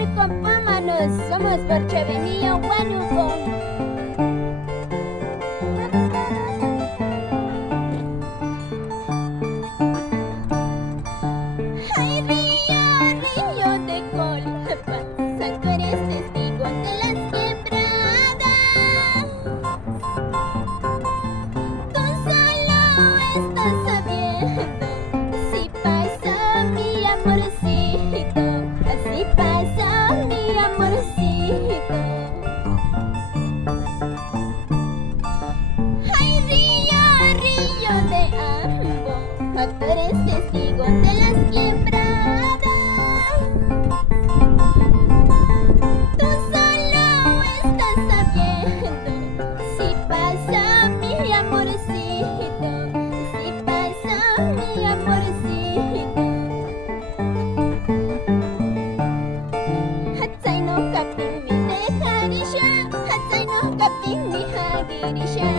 Marcopómanos, somos Borchavenía Huánuco. Ay, río de col, pasa, tú eres testigo de las quebradas. Tú solo estás sabiendo, así pasa mi amorcito, así pasa mi amorcito. Ay, río de ambo, tú eres testigo de las quebradas. Tú solo estás sabiendo, si pasa mi amorcito, si pasa mi amorcito. Hatsay no kapin mi dejarisha, hatsay no kapin mi hagirisha.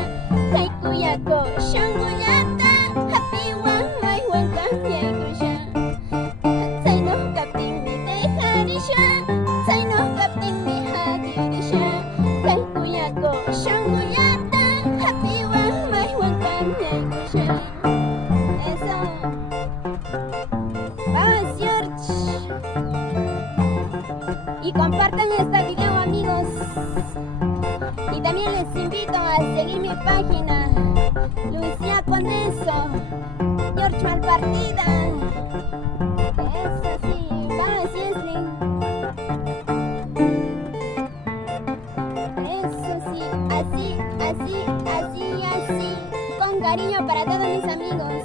Kay kuya ko siyang guyata, hapiwang may wangkang yegusha. Hatsay no kapin mi dejarisha, hatsay no kapin mi hagirisha. Kay kuya ko siyang guyata, hapiwang may wangkang yegusha. Eso. Vamos, George. Y compartan este video, amigos. Y también les invito a seguir mi página, Lucía Condeso, George Malpartida. Eso sí, vamos, Yesling. Eso sí, así, con cariño para todos mis amigos.